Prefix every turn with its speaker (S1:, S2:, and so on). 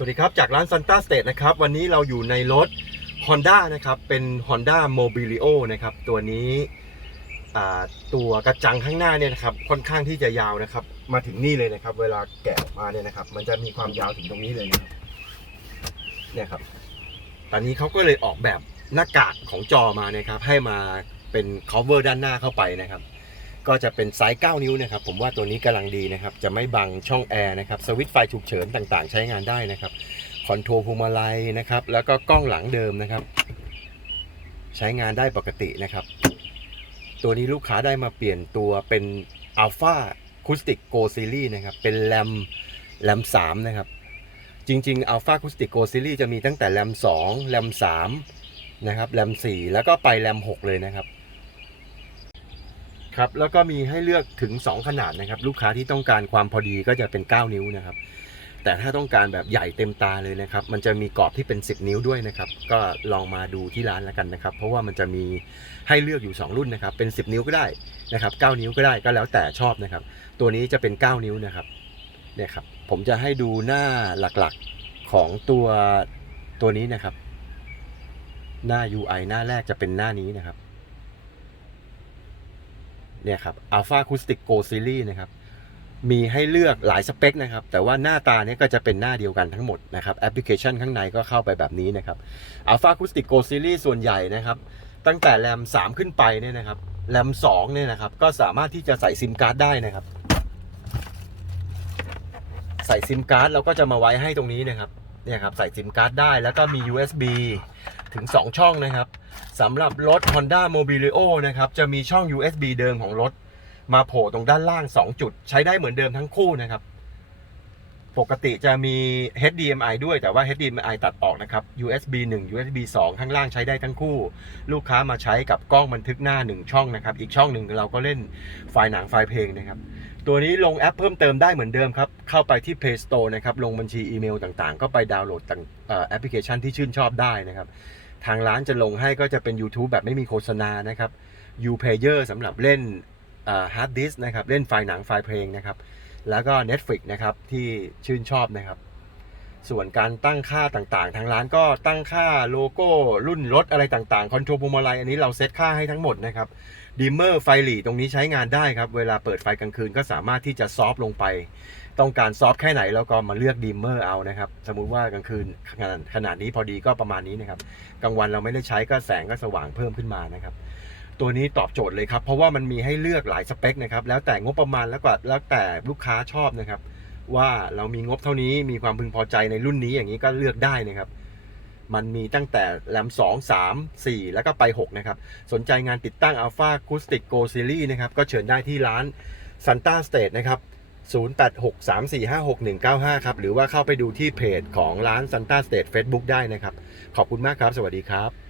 S1: สวัสดีครับ จากร้าน Santa State นะครับ วันนี้เราอยู่ในรถ Honda นะครับ เป็น Honda Mobilio นะครับ ตัวนี้ตัวกระจังข้างหน้าเนี่ยนะครับ ค่อนข้างที่จะยาวนะครับ มาถึงนี่เลยนะครับ เวลาแกะออกมาเนี่ยนะครับ มันจะมีความยาวถึงตรงนี้เลยนะเนี่ยครับ ตอนนี้เขาก็เลยออกแบบหน้ากากของจอมานะครับ ให้มาเป็น cover ด้านหน้าเข้าไปนะครับ ก็จะเป็นไซส์ 9 นิ้วนะครับ ผมว่าตัวนี้กำลังดีนะครับ จะไม่บังช่องแอร์นะครับ สวิตช์ไฟฉุกเฉินต่างๆ ใช้งานได้นะครับ คอนโทรลพวงมาลัยนะครับ แล้วก็กล้องหลังเดิมนะครับ ใช้งานได้ปกตินะครับ ตัวนี้ลูกค้าได้มาเปลี่ยนตัวเป็น Alpha Acoustic Go Series นะครับ เป็นแรมแรม3นะครับ จริง ๆ Alpha Acoustic Go Series จะมีตั้งแต่แรม2แรม3นะครับแรม4แล้วก็ไปแรม6เลยนะครับ ครับแล้วก็มีให้เลือกถึง 2 ขนาดนะครับ ลูกค้าที่ต้องการความพอดีก็จะเป็น 9 นิ้วนะครับ แต่ถ้าต้องการแบบใหญ่เต็มตาเลยนะครับ มันจะมีกรอบที่เป็น 10 นิ้วด้วยนะครับ ก็ลองมาดูที่ร้านแล้วกันนะครับ เพราะว่ามันจะมีให้เลือกอยู่ 2 รุ่นนะครับ เป็น 10 นิ้วก็ได้นะครับ 9 นิ้วก็ได้ก็แล้วแต่ชอบนะครับ ตัวนี้จะเป็น 9 นิ้วนะครับเนี่ยครับผมจะให้ดูหน้าหลักๆของตัวตัวนี้นะครับ หน้า UI หน้าแรกจะเป็นหน้านี้นะครับ เนี่ยครับ Alpha Acoustic Go Series นะครับมีให้เลือกหลายสเปคนะครับ แต่ว่าหน้าตาเนี่ยก็จะเป็นหน้าเดียวกันทั้งหมดนะครับแอปพลิเคชันข้างในก็เข้าไปแบบนี้นะครับ Alpha Acoustic Go Series ส่วนใหญ่นะครับ ตั้งแต่แรม 3 ขึ้นไปเนี่ยนะครับแรม 2 เนี่ยนะครับ ก็สามารถที่จะใส่ซิมการ์ดได้นะครับ ใส่ซิมการ์ดเราก็จะมาไว้ให้ตรงนี้นะครับเนี่ยครับใส่ซิมการ์ดได้แล้วก็มี USB ถึง 2 ช่องนะครับสำหรับรถ Honda Mobilio นะครับจะมีช่อง USB เดิมของรถ มาโผล่ตรงด้านล่าง 2 จุด ใช้ได้เหมือนเดิมทั้งคู่นะครับ ปกติจะมี HDMI ด้วยแต่ว่า HDMI ตัดออกนะครับ USB 1 USB 2 ข้างล่างใช้ได้ทั้งคู่ ลูกค้ามาใช้กับกล้องบันทึกหน้า 1 ช่องนะครับ อีกช่องหนึ่งเราก็เล่นไฟล์หนังไฟล์เพลงนะครับตัวนี้ลงแอปเพิ่มเติมได้เหมือนเดิมครับ เข้าไปที่ Play Store นะครับ ลงบัญชีอีเมลต่างๆ ก็ไปดาวน์โหลดต่างแอปพลิเคชันที่ชื่นชอบได้นะครับ ทางร้านจะลงให้ก็จะเป็น YouTube แบบไม่มีโฆษณานะครับ Uplayer สำหรับเล่นฮาร์ดดิสนะครับ เล่นไฟล์หนังไฟล์เพลงนะครับ แล้วก็ Netflix นะครับ ที่ชื่นชอบนะครับ ส่วนการตั้งค่าต่างๆ ทางร้านก็ตั้งค่าโลโก้ รุ่นรถอะไรต่างๆ คอนโทรลพวงมาลัยอันนี้เราเซตค่าให้ทั้งหมดนะครับดิมเมอร์ไฟหลีตรงนี้ใช้งานได้ครับ เวลาเปิดไฟกลางคืนก็สามารถที่จะซอฟต์ลงไป ต้องการซอฟต์แค่ไหนเราก็มาเลือกดิมเมอร์เอานะครับ สมมุติว่ากลางคืนขนาดขนาดนี้พอดีก็ประมาณนี้นะครับ กลางวันเราไม่ได้ใช้ก็แสงก็สว่างเพิ่มขึ้นมานะครับ ตัวนี้ตอบโจทย์เลยครับ เพราะว่ามันมีให้เลือกหลายสเปคนะครับ แล้วแต่งบประมาณแล้วก็แล้วแต่ลูกค้าชอบนะครับ ว่าเรามีงบเท่านี้มีความพึงพอใจในรุ่นนี้อย่างนี้ก็เลือกได้นะครับมันมีตั้งแต่แรม2 3 4 แล้วก็ไป 6 นะครับ สนใจงานติดตั้ง Alpha Acoustic Go Series นะครับ ก็เชิญได้ที่ร้าน Santa State นะครับ 0863456195 ครับ หรือว่าเข้าไปดูที่เพจของร้าน Santa State Facebook ได้นะครับ ขอบคุณมากครับ สวัสดีครับ